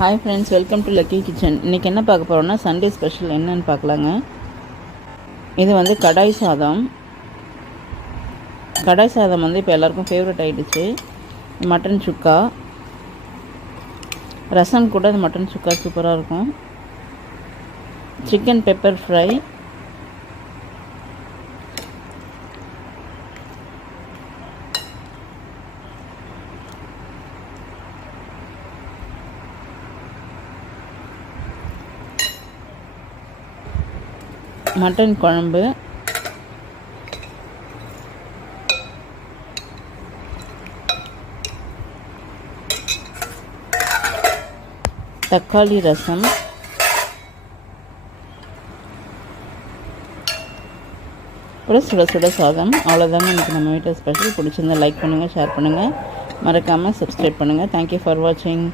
Hi friends, welcome to lucky kitchen. இன்றைக்கி என்ன பார்க்க போகிறோன்னா சண்டே ஸ்பெஷல் என்னன்னு பார்க்கலாங்க. இது வந்து கடாய் சாதம். கடாய் சாதம் வந்து இப்போ எல்லாருக்கும் ஃபேவரட் ஆகிடுச்சு. மட்டன் சுக்கா, ரசம் கூட அது மட்டன் சுக்கா சூப்பராக இருக்கும். சிக்கன் பெப்பர் ஃப்ரை, மட்டன் குழம்பு, தக்காளி ரசம், அப்புறம் சுட சுட சாதம். அவ்வளோதாங்க இன்றைக்கி நம்ம வீட்டில் ஸ்பெஷல். பிடிச்சிருந்தா லைக் பண்ணுங்கள், ஷேர் பண்ணுங்கள், மறக்காமல் சப்ஸ்கிரைப் பண்ணுங்கள். தேங்க்யூ ஃபார் வாட்சிங்.